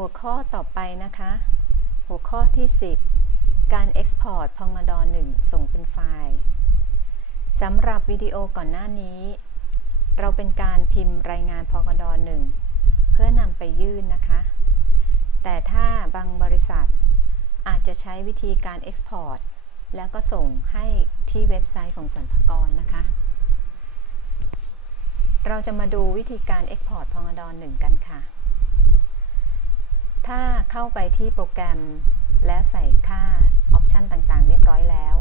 หัวข้อต่อไปนะคะ หัวข้อที่ 10 การ Export พองดอ1ส่งเป็นไฟล์สำหรับวิดีโอก่อนหน้านี้ เราเป็นการพิมพ์รายงานพองดอ1เพื่อนำไปยื่นนะคะ แต่ถ้าบางบริษัทอาจจะใช้วิธีการ Export แล้วก็ส่งให้ที่เว็บไซต์ของสรรพากรนะคะ เราจะมาดูวิธีการ Export พองดอ1กันค่ะ ถ้าเข้าไปที่โปรแกรมและใส่ค่าออปชันต่างๆ เรียบร้อยแล้ว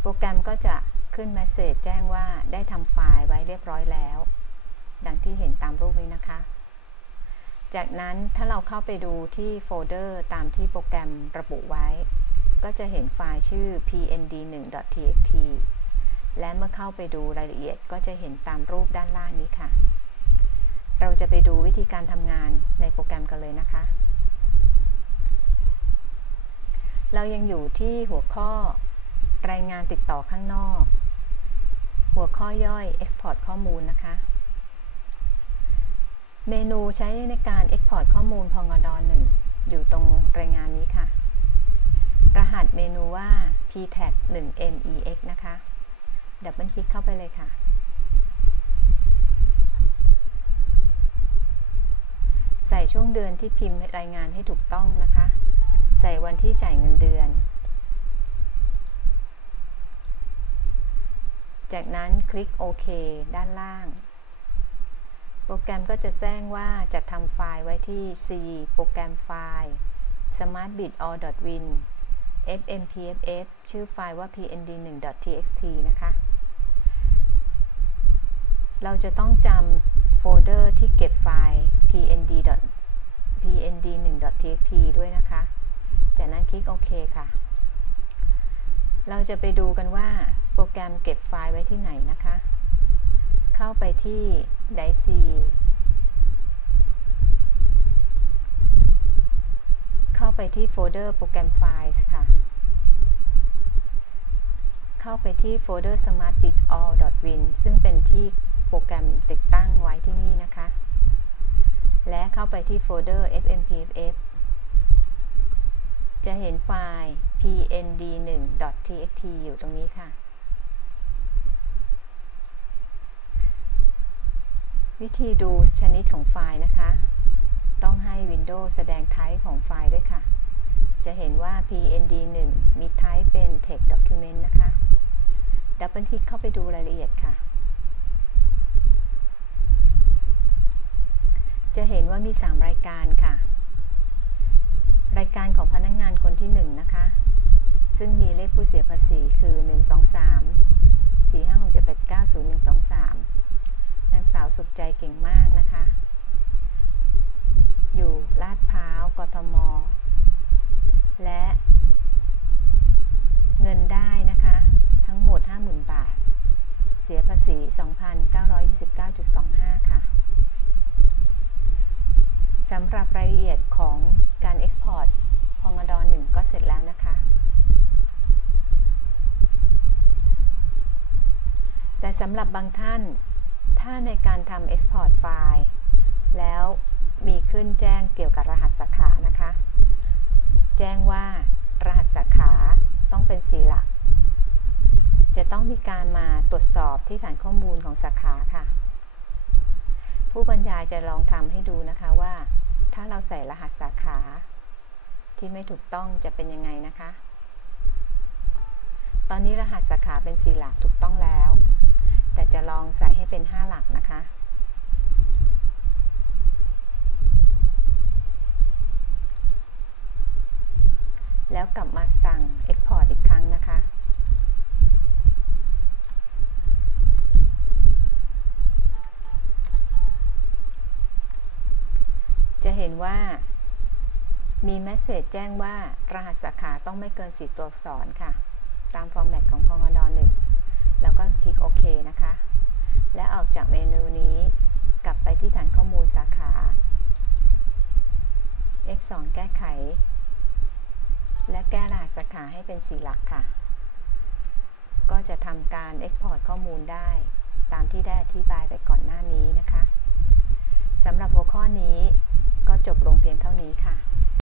โปรแกรมก็จะขึ้นเมสเซจแจ้งว่าได้ทำไฟล์ไว้เรียบร้อยแล้ว ดังที่เห็นตามรูปนี้นะคะ จากนั้นถ้าเราเข้าไปดูที่โฟลเดอร์ตามที่โปรแกรมระบุไว้ ก็จะเห็นไฟล์ชื่อ pnd1.txt และเมื่อเข้าไปดูรายละเอียดก็จะเห็นตามรูปด้านล่างนี้ค่ะ เราจะไปดูวิธีการทำงานในโปรแกรมกันเลยนะคะ เรายังอยู่ที่หัวข้อรายงานติดต่อข้างนอก หัวข้อย่อย Export ข้อมูลนะคะ เมนูใช้ในการ Export ข้อมูลพองด1อยู่ตรงรายงานนี้ค่ะ รหัสเมนูว่า ptag 1 mex นะคะ ดับเบิลคลิกเข้าไปเลยค่ะ ส่ช่วงเดือนที่พิมพ์รายงานให้ถูกต้องนะคะ ใส่วันที่จ่ายเงินเดือน จากนั้นคลิกโอเคด้านล่าง โปรแกรมก็จะแจ้งว่าจะทำไฟล์ไว้ที่ C โปรแกรมไฟล์ smartbitall.win fmpff ชื่อไฟล์ว่า pnd1.txt นะคะ เราจะต้องจำโฟลเดอร์ที่เก็บไฟล์ pnd pnd1.txt ด้วยนะคะ จากนั้นคลิกโอเคค่ะ เราจะไปดูกันว่าโปรแกรมเก็บไฟล์ไว้ที่ไหนนะคะ เข้าไปที่ Dice เข้าไปที่โฟลเดอร์โปรแกรมไฟล์ค่ะ เข้าไปที่โฟลเดอร์ smartbitall.win ซึ่งเป็นที่โปรแกรมติดตั้งไว้ที่นี่นะคะ และเข้าไปที่โฟลเดอร์ fmpff จะเห็นไฟล์ pnd1.txt อยู่ตรงนี้ค่ะ วิธีดูชนิดของไฟล์นะคะ ต้องให้ Windows แสดง type ของไฟล์ด้วยค่ะ จะเห็นว่า pnd1 มี type เป็น text document นะคะ ดับเบิลคลิกเข้าไปดูรายละเอียดค่ะ จะเห็นว่ามี 3 รายการค่ะ รายการของพนักงงานคนที่ 1 นะคะ ซึ่งมีเลขผู้เสียภาษีคือ 1 2 3 4 5 6 7 8 9 0 1 2 3 นางสาวสุขใจเก่งมากนะคะ อยู่ลาดพร้าว กทม และ เงินได้นะคะ ทั้งหมด 50,000 บาท เสียภาษี 2,929.25 ค่ะ สำหรับรายละเอียดของการ Export พอร์ตพองด1ก็เสร็จแล้วนะคะ แต่สำหรับบางท่าน ถ้าในการทำ Export ไฟล์แล้วมีขึ้นแจ้งเกี่ยวกับรหัสสาขานะคะ แจ้งว่ารหัสสาขาต้องเป็นสีหลัก จะต้องมีการมาตรวจสอบที่ฐานข้อมูลของสาขาค่ะ ผู้บรรยายจะลองทำให้ดูนะคะว่า ถ้าเราใส่รหัสสาขา ที่ไม่ถูกต้องจะเป็นยังไงนะคะ ตอนนี้รหัสสาขาเป็นสีหลักถูกต้องแล้ว แต่จะลองใส่ให้เป็น 5 หลักนะคะแล้วกลับมาสั่ง Export อีกครั้งนะคะ จะเห็ นว่า มีแมสเซจแจ้งว่ารหัสสาขาต้องไม่เกิน 4 ตัวอักษรค่ะ ตามฟอร์แมตของพองด1แล้วก็คลิกโอเคนะคะ และออกจากเมนูนี้กลับไปที่ฐานข้อมูลสาขา F2 แก้ไข และแก้รหัสสาขาให้เป็นสีหลักค่ะ ก็จะทำการ Export ข้อมูลได้ตามที่ได้อธิบายไปก่อนหน้านี้นะคะสำหรับหัวข้อนี้ ก็จบลงเพียงเท่านี้ค่ะ